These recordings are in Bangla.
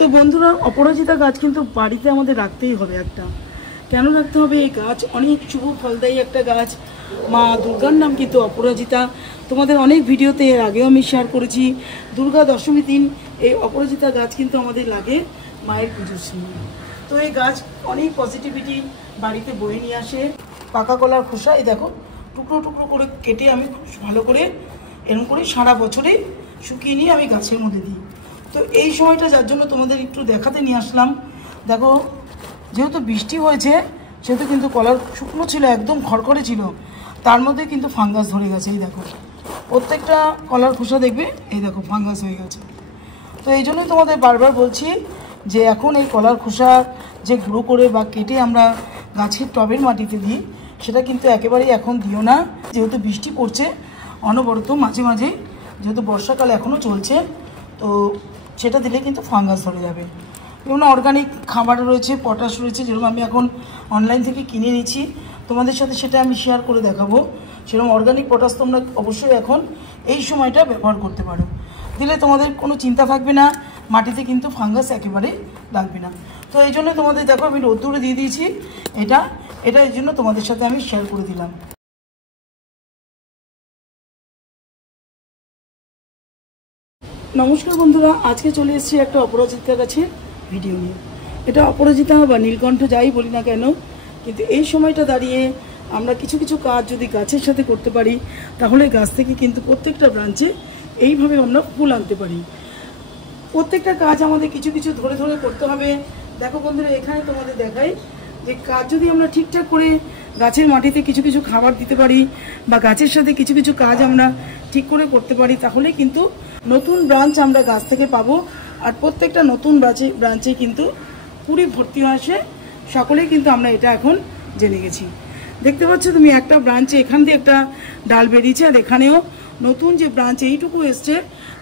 তো বন্ধুরা, অপরাজিতা গাছ কিন্তু বাড়িতে আমাদের রাখতেই হবে একটা। কেন রাখতে হবে? এই গাছ অনেক শুভ ফলদায়ী একটা গাছ। মা দুর্গার নাম কিন্তু অপরাজিতা। তোমাদের অনেক ভিডিওতে এর আগেও আমি শেয়ার করেছি। দুর্গা দশমী দিন এই অপরাজিতা গাছ কিন্তু আমাদের লাগে মায়ের পুজোর সময়। তো এই গাছ অনেক পজিটিভিটি বাড়িতে বয়ে নিয়ে আসে। পাকা কলার খোসা এই দেখো টুকরো টুকরো করে কেটে আমি খুব ভালো করে এরকম করে সারা বছরে শুকিয়ে নিয়ে আমি গাছের মধ্যে দিই। তো এই সময়টা যার জন্য তোমাদের একটু দেখাতে নিয়ে আসলাম। দেখো, যেহেতু বৃষ্টি হয়েছে সেহেতু কিন্তু কলার শুকনো ছিল, একদম খড়খড়ে ছিল, তার মধ্যে কিন্তু ফাঙ্গাস ধরে গেছে। এই দেখো প্রত্যেকটা কলার খোসা দেখবে এই দেখো ফাঙ্গাস হয়ে গেছে। তো এই জন্যই তোমাদের বারবার বলছি যে এখন এই কলার খোসা যে গুঁড়ো করে বা কেটে আমরা গাছের টবের মাটিতে দিই, সেটা কিন্তু একেবারেই এখন দিও না। যেহেতু বৃষ্টি পড়ছে অনবরত মাঝে মাঝে, যেহেতু বর্ষাকাল এখনও চলছে, তো সেটা দিলে কিন্তু ফাঙ্গাস ধরে যাবে। যেমন অর্গানিক খাবার রয়েছে, পটাশ রয়েছে, যেরকম আমি এখন অনলাইন থেকে কিনে নিচ্ছি, তোমাদের সাথে সেটা আমি শেয়ার করে দেখাবো। সেরকম অর্গানিক পটাশ তোমরা অবশ্যই এখন এই সময়টা ব্যবহার করতে পারো। দিলে তোমাদের কোনো চিন্তা থাকবে না, মাটিতে কিন্তু ফাঙ্গাস একেবারে লাগবে না। তো এই জন্য তোমাদের দেখো আমি রোদ্দুরে দিয়ে দিয়েছি এটা এই জন্য তোমাদের সাথে আমি শেয়ার করে দিলাম। নমস্কার বন্ধুরা, আজকে চলে এসেছি একটা অপরাজিতা গাছের ভিডিও নিয়ে। এটা অপরাজিতা বা নীলকণ্ঠ যাই বলি না কেন, কিন্তু এই সময়টা দাঁড়িয়ে আমরা কিছু কিছু কাজ যদি গাছের সাথে করতে পারি, তাহলে গাছ থেকে কিন্তু প্রত্যেকটা ব্রাঞ্চে এইভাবে আমরা ফুল আনতে পারি। প্রত্যেকটা কাজ আমাদের কিছু কিছু ধরে ধরে করতে হবে। দেখো বন্ধুরা, এখানে তোমাদের দেখাই যে কাজ যদি আমরা ঠিকঠাক করে গাছের মাটিতে কিছু কিছু খাবার দিতে পারি বা গাছের সাথে কিছু কিছু কাজ আমরা ঠিক করে করতে পারি, তাহলে কিন্তু নতুন ব্রাঞ্চ আমরা গাছ থেকে পাবো। আর প্রত্যেকটা নতুন ব্রাঞ্চে কিন্তু পুরি ভর্তি হয়ে আসে। সকলেই কিন্তু আমরা এটা এখন জেনে গেছি। দেখতে পাচ্ছ তুমি একটা ব্রাঞ্চে এখান দিয়ে একটা ডাল বেরিয়েছে, আর এখানেও নতুন যে ব্রাঞ্চ এইটুকু এসছে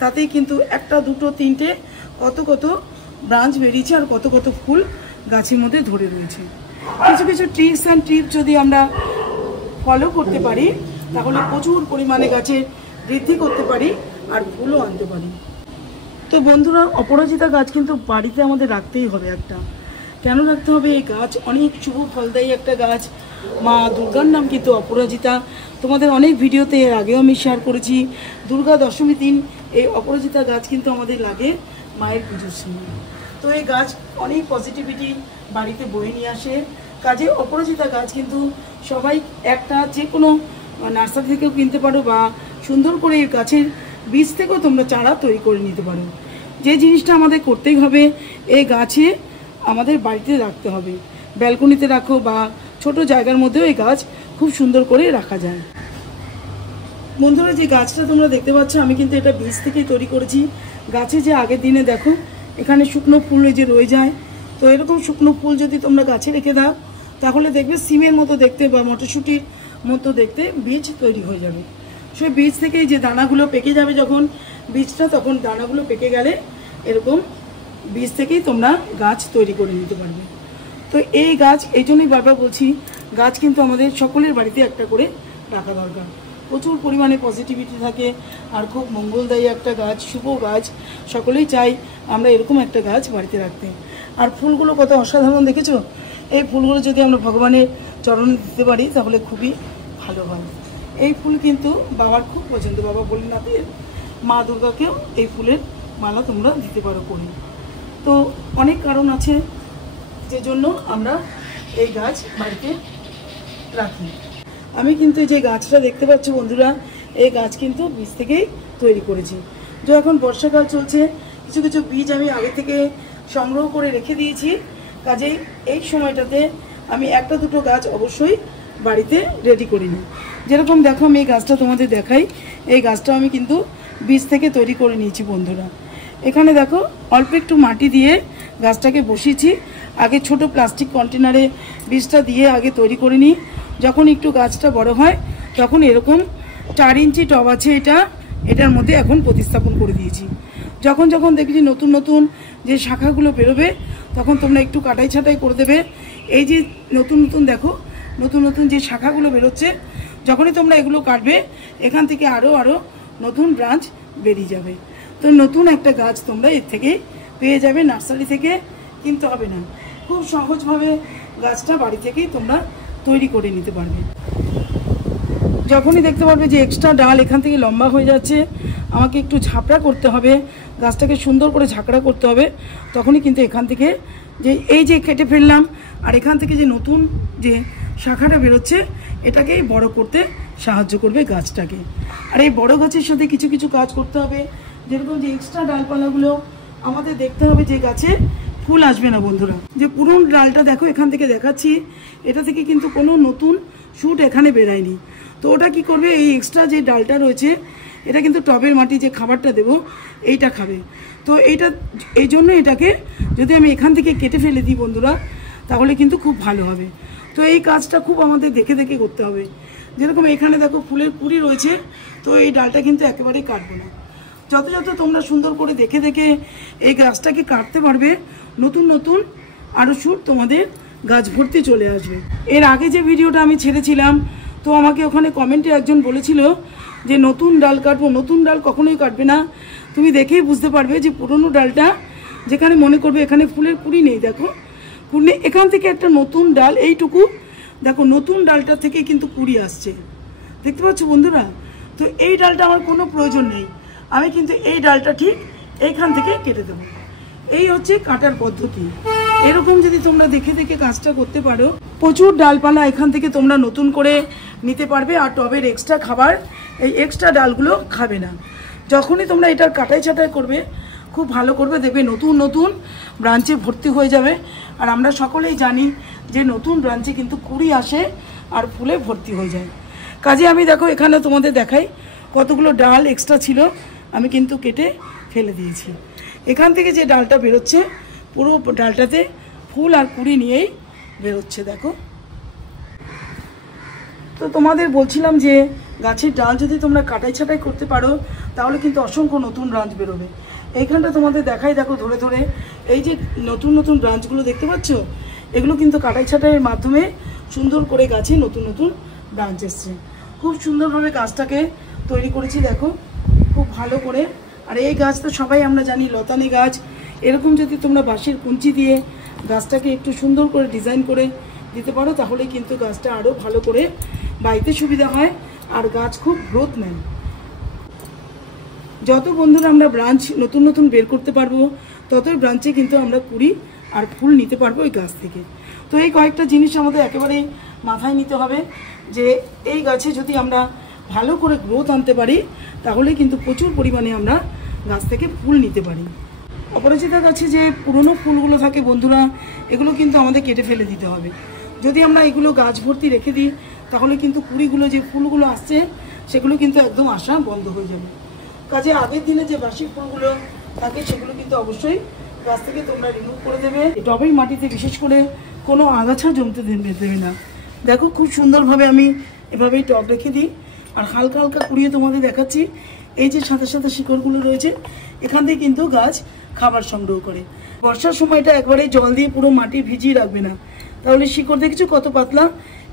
তাতেই কিন্তু একটা দুটো তিনটে কত কত ব্রাঞ্চ বেরিয়েছে, আর কত কত ফুল গাছের মধ্যে ধরে রয়েছে। কিছু কিছু ট্রিক্স অ্যান্ড টিপস যদি আমরা ফলো করতে পারি, তাহলে প্রচুর পরিমাণে গাছের বৃদ্ধি করতে পারি আর ফুলও আনতে পারি। তো বন্ধুরা, অপরাজিতা গাছ কিন্তু বাড়িতে আমাদের রাখতেই হবে একটা। কেন রাখতে হবে? এই গাছ অনেক শুভ ফলদায়ী একটা গাছ। মা দুর্গার নাম কিন্তু অপরাজিতা। তোমাদের অনেক ভিডিওতে এর আগেও আমি শেয়ার করেছি। দুর্গা দশমী দিন এই অপরাজিতা গাছ কিন্তু আমাদের লাগে মায়ের পুজোর সময়। তো এই গাছ অনেক পজিটিভিটি বাড়িতে বয়ে নিয়ে আসে। কাজে অপরাজিতা গাছ কিন্তু সবাই একটা যে কোনো নার্সারি থেকেও কিনতে পারো, বা সুন্দর করে এই গাছের বীজ থেকেও তোমরা চারা তৈরি করে নিতে পারো। যে জিনিসটা আমাদের করতেই হবে, এই গাছে আমাদের বাড়িতে রাখতে হবে। ব্যালকনিতে রাখো বা ছোট জায়গার মধ্যেও এই গাছ খুব সুন্দর করে রাখা যায়। বন্ধুরা, যে গাছটা তোমরা দেখতে পাচ্ছ, আমি কিন্তু এটা বীজ থেকেই তৈরি করেছি। গাছে যে আগের দিনে দেখো এখানে শুকনো ফুল যে রয়ে যায়, তো এরকম শুকনো ফুল যদি তোমরা গাছে রেখে দাও, তাহলে দেখবে সিমের মতো দেখতে বা মটরশুঁটির মতো দেখতে বীজ তৈরি হয়ে যাবে। সেই বীজ থেকেই যে দানাগুলো পেকে যাবে যখন বীজটা, তখন দানাগুলো পেকে গেলে এরকম বীজ থেকেই তোমরা গাছ তৈরি করে নিতে পারবে। তো এই গাছ এই জন্যই বারবার বলছি, গাছ কিন্তু আমাদের সকলের বাড়িতে একটা করে রাখা দরকার। প্রচুর পরিমাণে পজিটিভিটি থাকে আর খুব মঙ্গলদায়ী একটা গাছ, শুভ গাছ। সকলেই চাই আমরা এরকম একটা গাছ বাড়িতে রাখতে। আর ফুলগুলো কত অসাধারণ দেখেছো? এই ফুলগুলো যদি আমরা ভগবানের চরণে দিতে পারি তাহলে খুবই ভালো হয়। এই ফুল কিন্তু বাবার খুব পছন্দ। বাবা ভোলেনাথের, মা দুর্গাকেও এই ফুলের মালা তোমরা দিতে পারো করে। তো অনেক কারণ আছে যে জন্য আমরা এই গাছ বাড়িতে রাখি। আমি কিন্তু যে গাছটা দেখতে পাচ্ছ বন্ধুরা, এই গাছ কিন্তু বীজ থেকেই তৈরি করেছি। যে এখন বর্ষাকাল চলছে, কিছু কিছু বীজ আমি আগে থেকে সংগ্রহ করে রেখে দিয়েছি। কাজেই এই সময়টাতে আমি একটা দুটো গাছ অবশ্যই বাড়িতে রেডি করে নিই। যেরকম দেখো আমি এই গাছটা তোমাদের দেখাই, এই গাছটা আমি কিন্তু বীজ থেকে তৈরি করে নিয়েছি বন্ধুরা। এখানে দেখো অল্প একটু মাটি দিয়ে গাছটাকে বসিয়েছি। আগে ছোট প্লাস্টিক কন্টেনারে বীজটা দিয়ে আগে তৈরি করে নিই। যখন একটু গাছটা বড় হয় তখন এরকম 4 ইঞ্চি টব আছে, এটার মধ্যে এখন প্রতিস্থাপন করে দিয়েছি। যখন যখন দেখছি নতুন নতুন যে শাখাগুলো বেরোবে, তখন তোমরা একটু কাটাই ছাটাই করে দেবে। এই যে নতুন নতুন দেখো নতুন নতুন যে শাখাগুলো বেরোচ্ছে, যখনই তোমরা এগুলো কাটবে এখান থেকে আরও নতুন ব্রাঞ্চ বেরিয়ে যাবে। তো নতুন একটা গাছ তোমরা এর থেকে পেয়ে যাবে, নার্সারি থেকে কিনতে হবে না। খুব সহজভাবে গাছটা বাড়ি থেকেই তোমরা তৈরি করে নিতে পারবে। যখনই দেখতে পারবে যে এক্সট্রা ডাল এখান থেকে লম্বা হয়ে যাচ্ছে, আমাকে একটু ঝাপড়া করতে হবে, গাছটাকে সুন্দর করে ঝাঁকড়া করতে হবে, তখনই কিন্তু এখান থেকে যে এই যে কেটে ফেললাম আর এখান থেকে যে নতুন যে শাখাটা বেরোচ্ছে এটাকেই বড় করতে সাহায্য করবে গাছটাকে। আর এই বড় গাছের সাথে কিছু কিছু কাজ করতে হবে, যেরকম যে এক্সট্রা ডালপালাগুলো আমাদের দেখতে হবে যে গাছে ফুল আসবে না বন্ধুরা। যে পুরনো ডালটা দেখো এখান থেকে দেখাচ্ছি, এটা থেকে কিন্তু কোনো নতুন শুট এখানে বেরায়নি। তো ওটা কি করবে, এই এক্সট্রা যে ডালটা রয়েছে এটা কিন্তু টবের মাটি যে খাবারটা দেবো এইটা খাবে। তো এইটা এই জন্য এটাকে যদি আমি এখান থেকে কেটে ফেলে দিই বন্ধুরা, তাহলে কিন্তু খুব ভালো হবে। তো এই কাজটা খুব আমাদের দেখে দেখে করতে হবে। যেরকম এখানে দেখো ফুলের কুড়ি রয়েছে, তো এই ডালটা কিন্তু একেবারেই কাটবো না। যত যত তোমরা সুন্দর করে দেখে দেখে এই গাছটাকে কাটতে পারবে, নতুন নতুন আরও শুট তোমাদের গাছ ভর্তি চলে আসবে। এর আগে যে ভিডিওটা আমি ছেড়েছিলাম, তো আমাকে ওখানে কমেন্টে একজন বলেছিল যে নতুন ডাল কাটবো। নতুন ডাল কখনোই কাটবে না, তুমি দেখেই বুঝতে পারবে যে পুরনো ডালটা যেখানে মনে করবে এখানে ফুলের কুড়ি নেই, দেখো কুড়ি, এখান থেকে একটা নতুন ডাল এইটুকু দেখো, নতুন ডালটা থেকে কিন্তু কুড়ি আসছে, দেখতে পাচ্ছ বন্ধুরা। তো এই ডালটা আমার কোনো প্রয়োজন নেই, আমি কিন্তু এই ডালটা ঠিক এইখান থেকে কেটে দেবো। এই হচ্ছে কাটার পদ্ধতি। এরকম যদি তোমরা দেখে দেখে কাজটা করতে পারো, প্রচুর ডালপালা এখান থেকে তোমরা নতুন করে নিতে পারবে। আর টবের এক্সট্রা খাবার এই এক্সট্রা ডালগুলো খাবে না। যখনই তোমরা এটার কাটাই ছাটাই করবে, খুব ভালো করবে, দেখবে নতুন নতুন ব্রাঞ্চে ভর্তি হয়ে যাবে। আর আমরা সকলেই জানি যে নতুন ব্রাঞ্চে কিন্তু কুড়ি আসে আর ফুলে ভর্তি হয়ে যায়। কাজে আমি দেখো এখানে তোমাদের দেখাই কতগুলো ডাল এক্সট্রা ছিল, আমি কিন্তু কেটে ফেলে দিয়েছি। এখান থেকে যে ডালটা বেরোচ্ছে পুরো ডালটাতে ফুল আর কুড়ি নিয়েই বেরোচ্ছে, দেখো। তো তোমাদের বলছিলাম যে গাছের ডাল যদি তোমরা কাটাই ছাটাই করতে পারো, তাহলে কিন্তু অসংখ্য নতুন ব্রাঞ্চ বেরোবে। এইখানটা তোমাদের দেখাই, দেখো ধরে ধরে এই যে নতুন নতুন ব্রাঞ্চগুলো দেখতে পাচ্ছ, এগুলো কিন্তু কাটাই ছাটাইয়ের মাধ্যমে সুন্দর করে গাছে নতুন নতুন ব্রাঞ্চ এসছে। খুব সুন্দরভাবে গাছটাকে তৈরি করেছি, দেখো খুব ভালো করে। আর এই গাছ তো সবাই আমরা জানি লতানি গাছ। এরকম যদি তোমরা বাঁশের কুঞ্চি দিয়ে গাছটাকে একটু সুন্দর করে ডিজাইন করে দিতে পারো, তাহলে কিন্তু গাছটা আরও ভালো করে বাড়িতে সুবিধা হয় আর গাছ খুব গ্রোথ নেয়। যত বন্ধুরা আমরা ব্রাঞ্চ নতুন নতুন বের করতে পারবো, ততই ব্রাঞ্চে কিন্তু আমরা কুড়ি আর ফুল নিতে পারবো ওই গাছ থেকে। তো এই কয়েকটা জিনিস আমাদের একেবারেই মাথায় নিতে হবে যে এই গাছে যদি আমরা ভালো করে গ্রোথ আনতে পারি, তাহলে কিন্তু প্রচুর পরিমাণে আমরা গাছ থেকে ফুল নিতে পারি। অপরাজিতা গাছে যে পুরনো ফুলগুলো থাকে বন্ধুরা, এগুলো কিন্তু আমাদের কেটে ফেলে দিতে হবে। যদি আমরা এগুলো গাছ ভর্তি রেখে দিই, তাহলে কিন্তু কুড়িগুলো যে ফুলগুলো আসছে সেগুলো কিন্তু একদম আসা বন্ধ হয়ে যাবে। কাজে আগের দিনে যে বাসি ফুলগুলো থাকে সেগুলো কিন্তু অবশ্যই গাছ থেকে তোমরা রিমুভ করে দেবে। টবের মাটিতে বিশেষ করে কোনো আগাছা জমতে দেবে না। দেখো খুব সুন্দরভাবে আমি এভাবেই টব রেখে দিই আর হালকা হালকা কুড়িয়ে তোমাদের দেখাচ্ছি। এই যে সাদা সাদা শিকড়গুলো রয়েছে, এখান থেকে কিন্তু গাছ খাবার সংগ্রহ করে। বর্ষার সময়টা একবারে জল দিয়ে পুরো মাটি ভিজিয়ে রাখবে না, তাহলে শিকড় দেখছো কত পাতলা,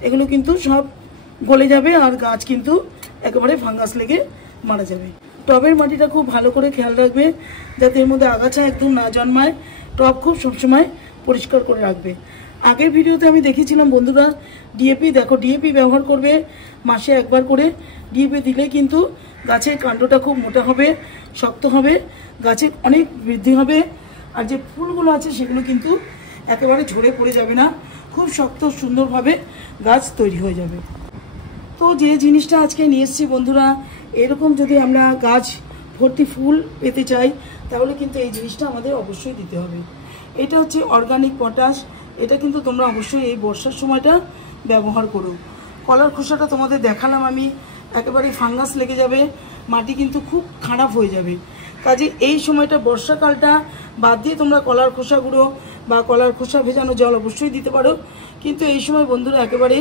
এগুলো কিন্তু সব গলে যাবে আর গাছ কিন্তু একেবারে ফাঙ্গাস লেগে মারা যাবে। টবের মাটিটা খুব ভালো করে খেয়াল রাখবে যাতে এর মধ্যে আগাছা একদম না জন্মায়। টব খুব সবসময় পরিষ্কার করে রাখবে। আগের ভিডিওতে আমি দেখিয়েছিলাম বন্ধুরা ডিএপি, দেখো ডিএপি ব্যবহার করবে মাসে একবার করে। ডিএপি দিলে কিন্তু গাছের কাণ্ডটা খুব মোটা হবে, শক্ত হবে, গাছের অনেক বৃদ্ধি হবে। আর যে ফুলগুলো আছে সেগুলো কিন্তু একেবারে ঝরে পড়ে যাবে না, খুব শক্ত সুন্দরভাবে গাছ তৈরি হয়ে যাবে। তো যে জিনিসটা আজকে নিয়ে এসেছি বন্ধুরা, এরকম যদি আমরা গাছ ভর্তি ফুল পেতে চাই, তাহলে কিন্তু এই জিনিসটা আমাদের অবশ্যই দিতে হবে। এটা হচ্ছে অর্গানিক পটাশ। এটা কিন্তু তোমরা অবশ্যই এই বর্ষার সময়টা ব্যবহার করো। কলার খোসাটা তোমাদের দেখালাম আমি, একেবারে ফাঙ্গাস লেগে যাবে, মাটি কিন্তু খুব খারাপ হয়ে যাবে। কাজে এই সময়টা বর্ষাকালটা বাদ দিয়ে তোমরা কলার খোসা গুঁড়ো বা কলার খোসা ভেজানো জল অবশ্যই দিতে পারো, কিন্তু এই সময় বন্ধুরা একেবারে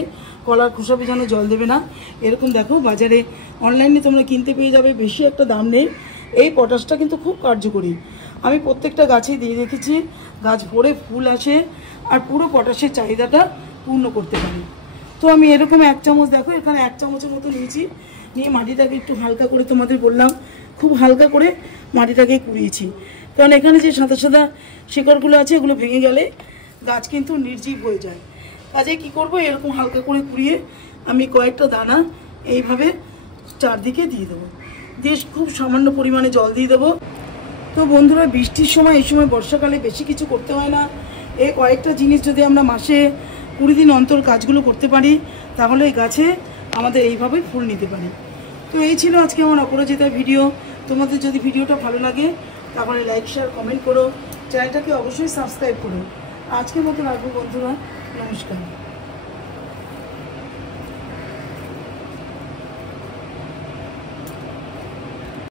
কলার খোসা ভেজানো জল দেবে না। এরকম দেখো বাজারে অনলাইনে তোমরা কিনতে পেয়ে যাবে, বেশি একটা দাম নেই। এই পটাশটা কিন্তু খুব কার্যকরী, আমি প্রত্যেকটা গাছেই দিয়ে রেখেছি, গাছ ভরে ফুল আসে আর পুরো পটাশের চাহিদাটা পূর্ণ করতে পারি। তো আমি এরকম 1 চামচ, দেখো এখানে 1 চামচের মতো নিয়েছি, নিয়ে মাটিটাকে একটু হালকা করে তোমাদের বললাম খুব হালকা করে মাটিটাকে কুড়িয়েছি। কারণ এখানে যে সাদা সাদা শিকড়গুলো আছে এগুলো ভেঙে গেলে গাছ কিন্তু নির্জীব হয়ে যায়। কাজে কি করব, এরকম হালকা করে কুড়িয়ে আমি কয়েকটা দানা এইভাবে চারদিকে দিয়ে দেবো, দিয়ে খুব সামান্য পরিমাণে জল দিয়ে দেবো। তো বন্ধুরা, বৃষ্টির সময়, এই সময় বর্ষাকালে বেশি কিছু করতে হয় না। এই কয়েকটা জিনিস যদি আমরা মাসে 20 দিন অন্তর কাজগুলো করতে পারি, তাহলে এই গাছে আমাদের এইভাবেই ফুল নিতে পারি। তো এই ছিল আজকে আমার অপরাজিতা ভিডিও। তোমাদের যদি ভিডিওটা ভালো লাগে তাহলে লাইক, শেয়ার, কমেন্ট করো, চ্যানেলটাকে অবশ্যই সাবস্ক্রাইব করো। আজকের মতো রাখবো বন্ধুরা, নমস্কার।